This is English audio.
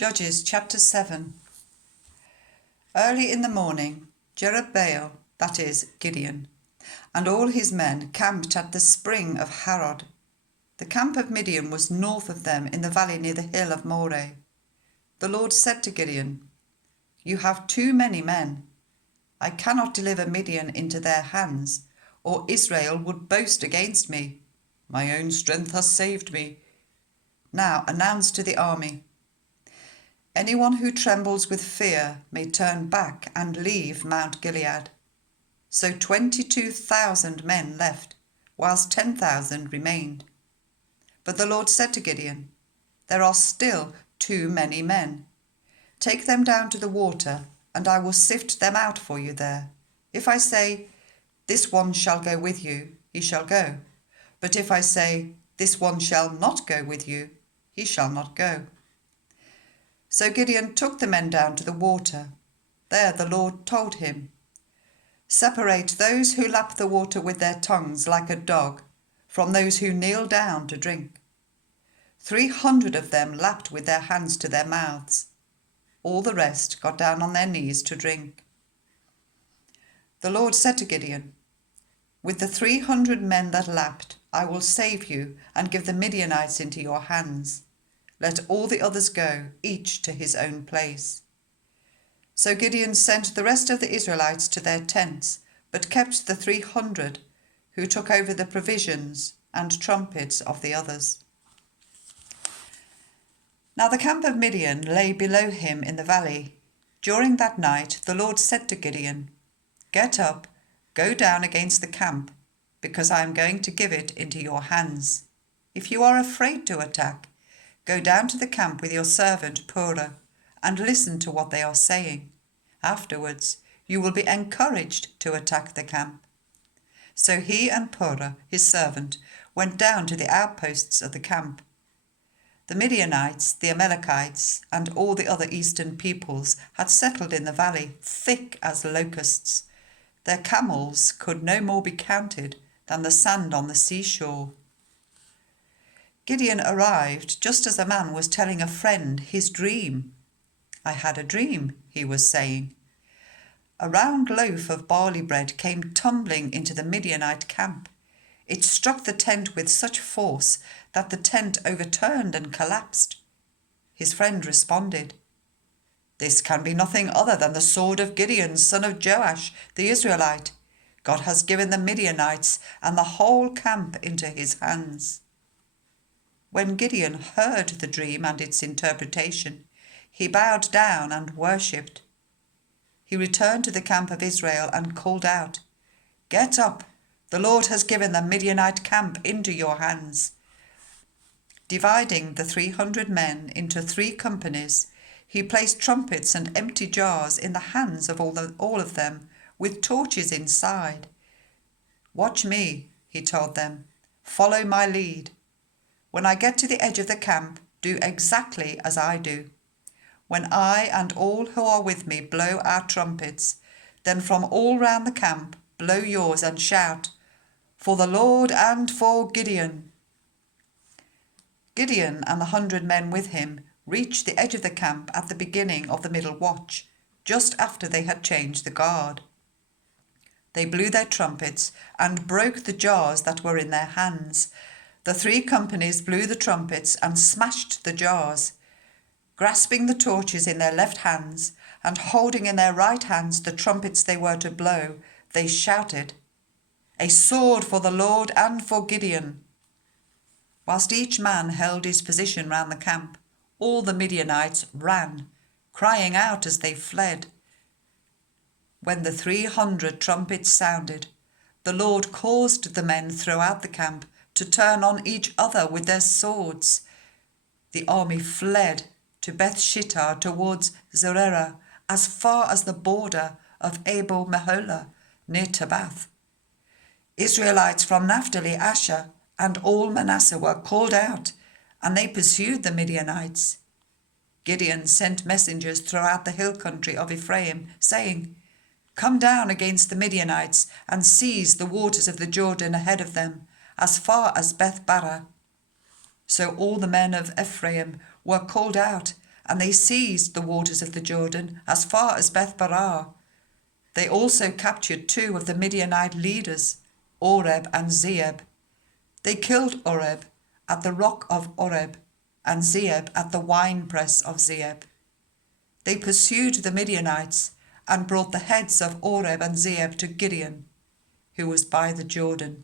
Judges chapter 7. Early in the morning, Jerubbaal, that is, Gideon, and all his men camped at the spring of Harod. The camp of Midian was north of them in the valley near the hill of Moreh. The Lord said to Gideon, "You have too many men. I cannot deliver Midian into their hands, or Israel would boast against me. My own strength has saved me. Now announce to the army, anyone who trembles with fear may turn back and leave Mount Gilead." So 22,000 men left, whilst 10,000 remained. But the Lord said to Gideon, "There are still too many men. Take them down to the water, and I will sift them out for you there. If I say, 'This one shall go with you,' he shall go. But if I say, 'This one shall not go with you,' he shall not go." So Gideon took the men down to the water. There the Lord told him, "Separate those who lap the water with their tongues like a dog from those who kneel down to drink." 300 of them lapped with their hands to their mouths. All the rest got down on their knees to drink. The Lord said to Gideon, "With the 300 men that lapped, I will save you and give the Midianites into your hands. Let all the others go, each to his own place." So Gideon sent the rest of the Israelites to their tents, but kept the 300 who took over the provisions and trumpets of the others. Now the camp of Midian lay below him in the valley. During that night the Lord said to Gideon, "Get up, go down against the camp, because I am going to give it into your hands. If you are afraid to attack, go down to the camp with your servant Purah, and listen to what they are saying. Afterwards you will be encouraged to attack the camp." So he and Purah, his servant, went down to the outposts of the camp. The Midianites, the Amalekites, and all the other eastern peoples had settled in the valley, thick as locusts. Their camels could no more be counted than the sand on the seashore. Gideon arrived just as a man was telling a friend his dream. "I had a dream," he was saying. A round loaf of barley bread came tumbling into the Midianite camp. It struck the tent with such force that the tent overturned and collapsed. His friend responded, "This can be nothing other than the sword of Gideon, son of Joash, the Israelite. God has given the Midianites and the whole camp into his hands." When Gideon heard the dream and its interpretation, he bowed down and worshipped. He returned to the camp of Israel and called out, "Get up, the Lord has given the Midianite camp into your hands." Dividing the 300 men into 3 companies, he placed trumpets and empty jars in the hands of all of them, with torches inside. "Watch me," he told them. "Follow my lead. When I get to the edge of the camp, do exactly as I do. When I and all who are with me blow our trumpets, then from all round the camp blow yours and shout, 'For the Lord and for Gideon.'" Gideon and the 100 men with him reached the edge of the camp at the beginning of the middle watch, just after they had changed the guard. They blew their trumpets and broke the jars that were in their hands. The 3 companies blew the trumpets and smashed the jars. Grasping the torches in their left hands and holding in their right hands the trumpets they were to blow, they shouted, "A sword for the Lord and for Gideon." Whilst each man held his position round the camp, all the Midianites ran, crying out as they fled. When the 300 trumpets sounded, the Lord caused the men throughout the camp to turn on each other with their swords. The army fled to Beth-Shittah towards Zererah, as far as the border of Abel-Meholah near Tabbath. Israelites from Naphtali, Asher, and all Manasseh were called out, and they pursued the Midianites. Gideon sent messengers throughout the hill country of Ephraim, saying, "Come down against the Midianites and seize the waters of the Jordan ahead of them, as far as Beth-barah." So all the men of Ephraim were called out, and they seized the waters of the Jordan as far as Beth-barah. They also captured 2 of the Midianite leaders, Oreb and Zeeb. They killed Oreb at the rock of Oreb and Zeeb at the winepress of Zeeb. They pursued the Midianites and brought the heads of Oreb and Zeeb to Gideon, who was by the Jordan.